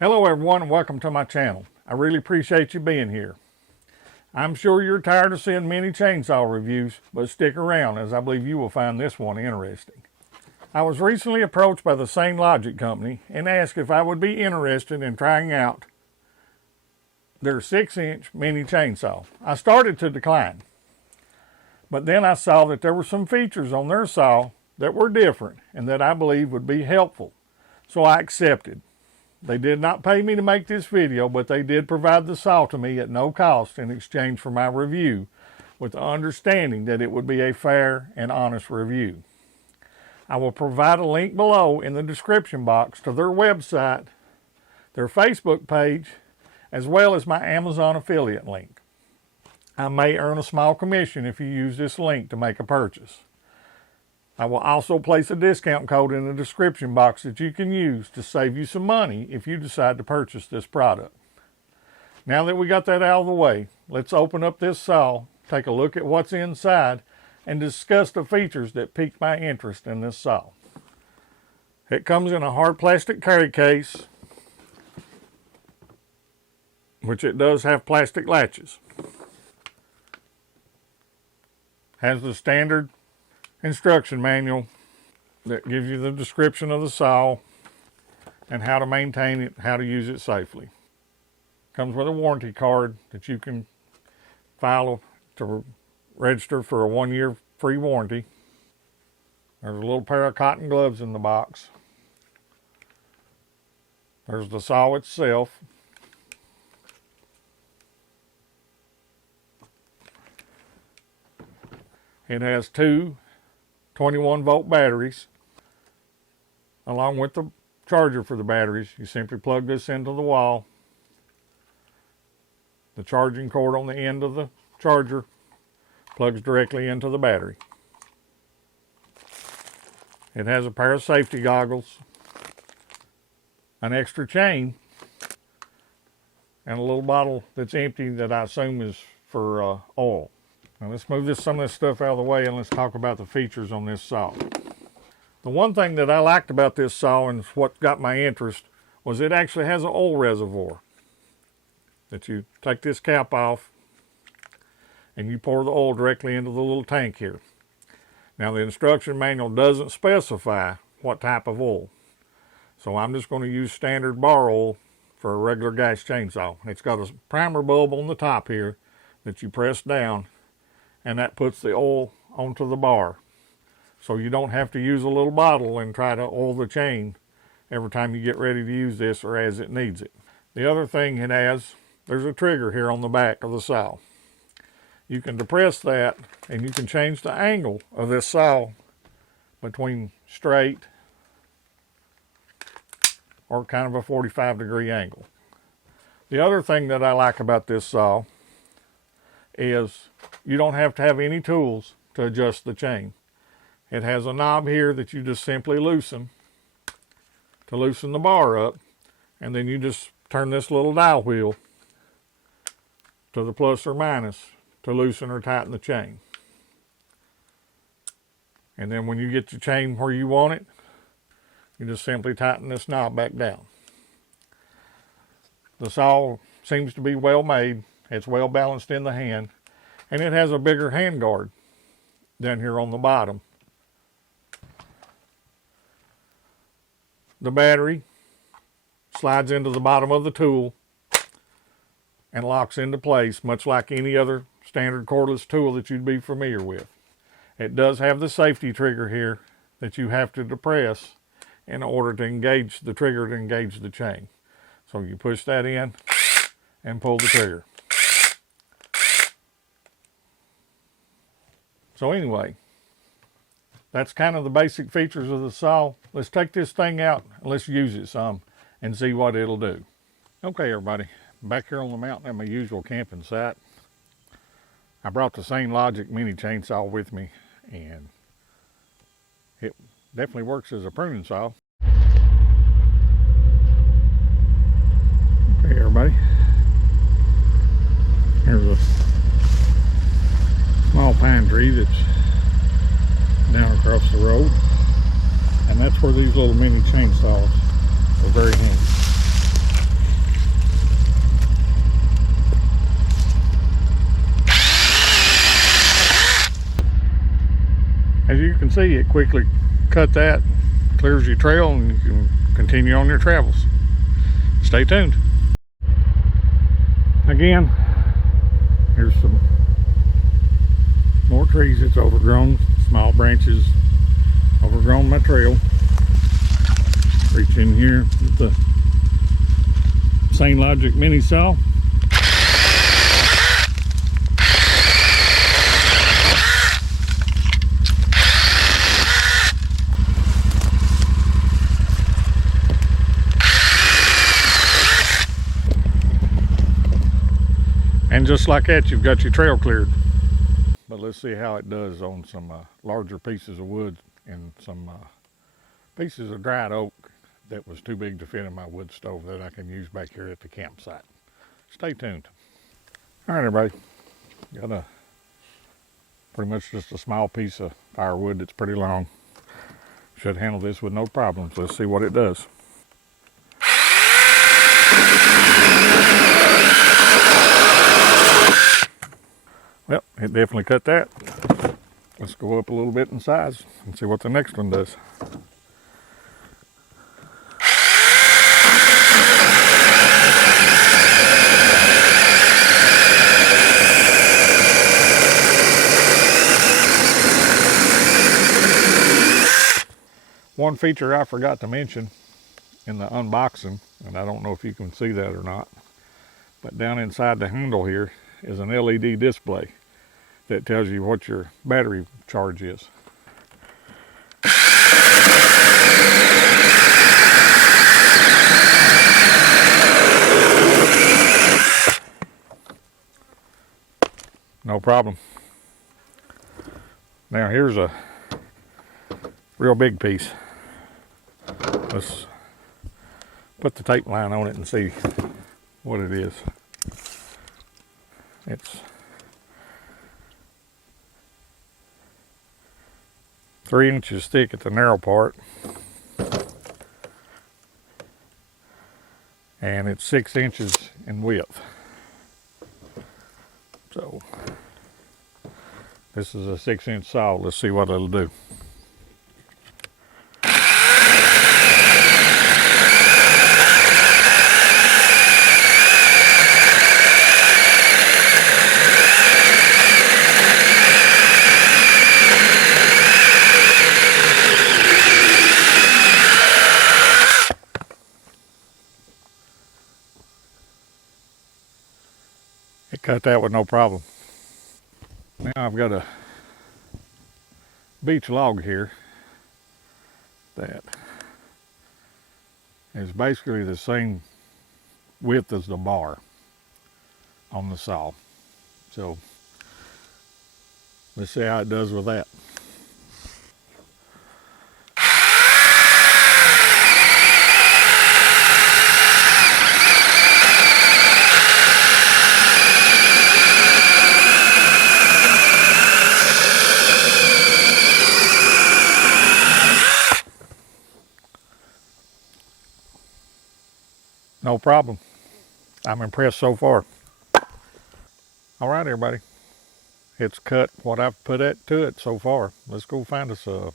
Hello everyone and welcome to my channel. I really appreciate you being here. I'm sure you're tired of seeing many chainsaw reviews, but stick around as I believe you will find this one interesting. I was recently approached by the SainLogic company and asked if I would be interested in trying out their 6-inch mini chainsaw. I started to decline, but then I saw that there were some features on their saw that were different and that I believe would be helpful, so I accepted. They did not pay me to make this video, but they did provide the saw to me at no cost in exchange for my review, with the understanding that it would be a fair and honest review. I will provide a link below in the description box to their website, their Facebook page, as well as my Amazon affiliate link. I may earn a small commission if you use this link to make a purchase. I will also place a discount code in the description box that you can use to save you some money if you decide to purchase this product. Now that we got that out of the way, let's open up this saw, take a look at what's inside, and discuss the features that piqued my interest in this saw. It comes in a hard plastic carry case, which it does have plastic latches. Has the standard instruction manual that gives you the description of the saw and how to maintain it, how to use it safely. Comes with a warranty card that you can file to register for a 1-year free warranty. There's a little pair of cotton gloves in the box. There's the saw itself. It has two 21-volt batteries, along with the charger for the batteries. You simply plug this into the wall. The charging cord on the end of the charger plugs directly into the battery. It has a pair of safety goggles, an extra chain, and a little bottle that's empty that I assume is for oil. Now let's move some of this stuff out of the way and let's talk about the features on this saw. The one thing that I liked about this saw and what got my interest was it actually has an oil reservoir. That you take this cap off and you pour the oil directly into the little tank here. Now the instruction manual doesn't specify what type of oil. So I'm just going to use standard bar oil for a regular gas chainsaw. It's got a primer bulb on the top here that you press down, and that puts the oil onto the bar. So you don't have to use a little bottle and try to oil the chain every time you get ready to use this or as it needs it. The other thing it has, there's a trigger here on the back of the saw. You can depress that and you can change the angle of this saw between straight or kind of a 45-degree angle. The other thing that I like about this saw is you don't have to have any tools to adjust the chain. It has a knob here that you just simply loosen to loosen the bar up, and then you just turn this little dial wheel to the plus or minus to loosen or tighten the chain. And then when you get your chain where you want it, you just simply tighten this knob back down. The saw seems to be well made. It's well balanced in the hand, and it has a bigger hand guard down here on the bottom. The battery slides into the bottom of the tool and locks into place, much like any other standard cordless tool that you'd be familiar with. It does have the safety trigger here that you have to depress in order to engage the trigger to engage the chain. So you push that in and pull the trigger. So anyway, that's kind of the basic features of the saw. Let's take this thing out and let's use it some and see what it'll do. Okay everybody, back here on the mountain at my usual camping site. I brought the SainLogic mini chainsaw with me, and it definitely works as a pruning saw. Okay everybody, here's a small pine tree that's down across the road, and that's where these little mini chainsaws are very handy. can see, it quickly cut that, clears your trail, and you can continue on your travels. Stay tuned. Again, here's some more trees. It's overgrown, small branches overgrown my trail. Reach in here with the SainLogic mini saw. And just like that, you've got your trail cleared. But let's see how it does on some larger pieces of wood and some pieces of dried oak that was too big to fit in my wood stove that I can use back here at the campsite. Stay tuned. All right, everybody. Got pretty much just a small piece of firewood that's pretty long. Should handle this with no problems. Let's see what it does. Well, it definitely cut that. Let's go up a little bit in size and see what the next one does. One feature I forgot to mention in the unboxing, and I don't know if you can see that or not, but down inside the handle here is an LED display that tells you what your battery charge is. No problem. Now here's a real big piece. Let's put the tape line on it and see what it is. It's 3 inches thick at the narrow part, and it's 6 inches in width. So this is a 6-inch saw. Let's see what it'll do. It cut that with no problem. Now I've got a beech log here that is basically the same width as the bar on the saw. So let's see how it does with that. No problem. I'm impressed so far. All right, everybody. It's cut what I've put to it so far. Let's go find us a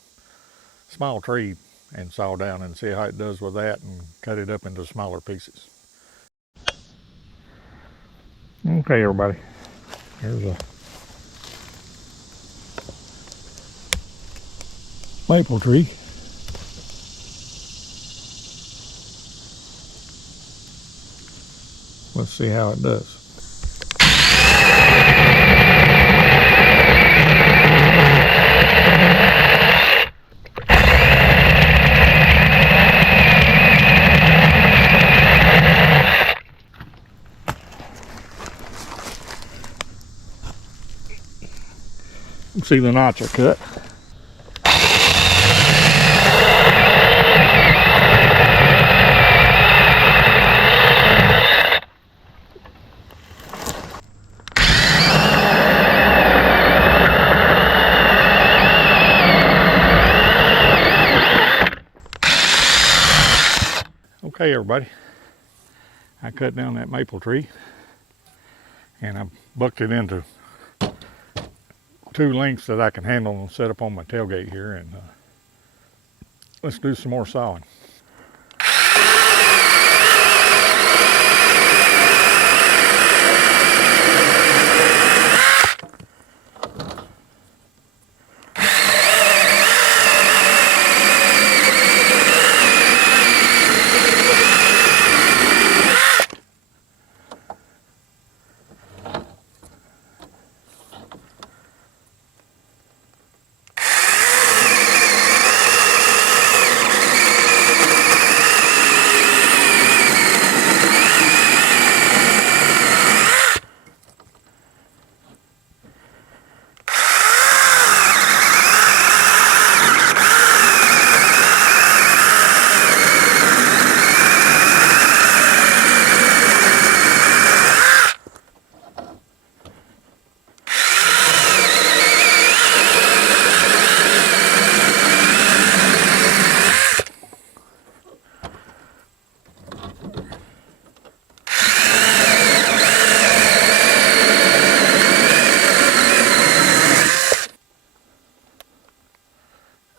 small tree and saw down and see how it does with that and cut it up into smaller pieces. Okay, everybody. Here's a maple tree. Let's see how it does. See the notch I cut. Okay, everybody, I cut down that maple tree and I bucked it into 2 lengths that I can handle and set up on my tailgate here, and let's do some more sawing.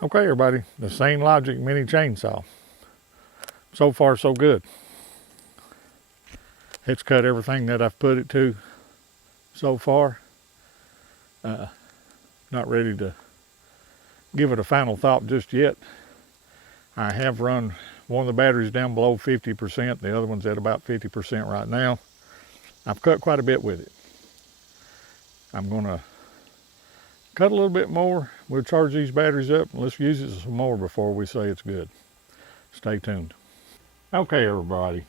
Okay, everybody, the SainLogic mini chainsaw. So far, so good. It's cut everything that I've put it to so far. Not ready to give it a final thought just yet. I have run one of the batteries down below 50%. The other one's at about 50% right now. I've cut quite a bit with it. I'm going to cut a little bit more. We'll charge these batteries up and let's use it some more before we say it's good. Stay tuned. Okay, everybody.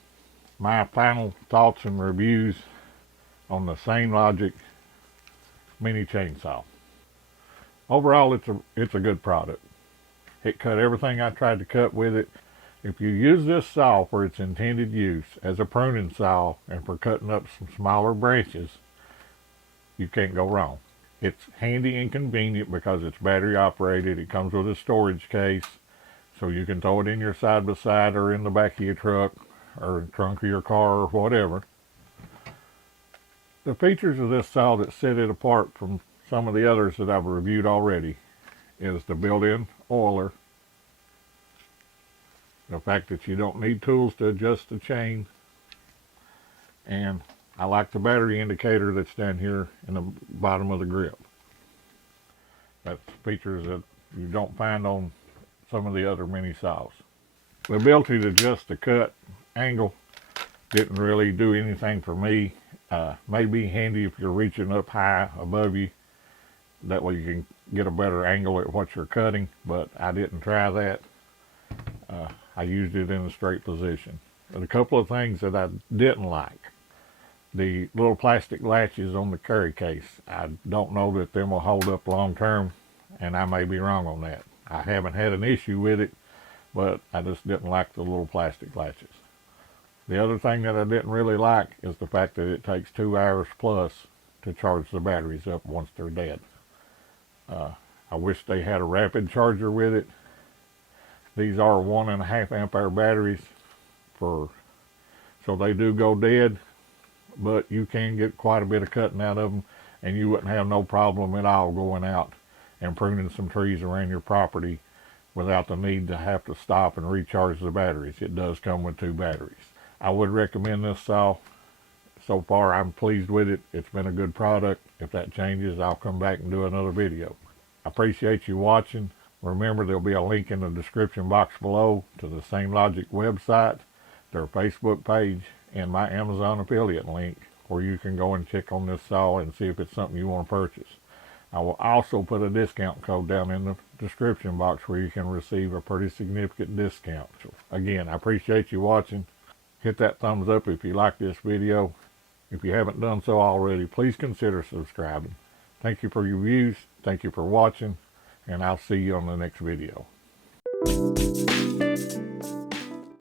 My final thoughts and reviews on the SainLogic mini chainsaw. Overall, it's a good product. It cut everything I tried to cut with it. If you use this saw for its intended use as a pruning saw and for cutting up some smaller branches, you can't go wrong. It's handy and convenient because it's battery operated. It comes with a storage case, so you can throw it in your side by side or in the back of your truck or in the trunk of your car or whatever. The features of this saw that set it apart from some of the others that I've reviewed already is the built-in oiler, the fact that you don't need tools to adjust the chain, and I like the battery indicator that's down here in the bottom of the grip. That's features that you don't find on some of the other mini saws. The ability to adjust the cut angle didn't really do anything for me. May be handy if you're reaching up high above you. That way you can get a better angle at what you're cutting, but I didn't try that. I used it in a straight position. But a couple of things that I didn't like. The little plastic latches on the carry case. I don't know that them will hold up long term, and I may be wrong on that. I haven't had an issue with it, but I just didn't like the little plastic latches. The other thing that I didn't really like is the fact that it takes 2 hours plus to charge the batteries up once they're dead. I wish they had a rapid charger with it. These are 1.5 ampere batteries, so they do go dead, but you can get quite a bit of cutting out of them, and you wouldn't have no problem at all going out and pruning some trees around your property without the need to have to stop and recharge the batteries. It does come with 2 batteries. I would recommend this saw. So far, I'm pleased with it. It's been a good product. If that changes, I'll come back and do another video. I appreciate you watching. Remember, there'll be a link in the description box below to the SainLogic website, their Facebook page, and my Amazon affiliate link, where you can go and check on this saw and see if it's something you want to purchase. I will also put a discount code down in the description box where you can receive a pretty significant discount. So again, I appreciate you watching. Hit that thumbs up if you like this video. If you haven't done so already, please consider subscribing. Thank you for your views. Thank you for watching, and I'll see you on the next video.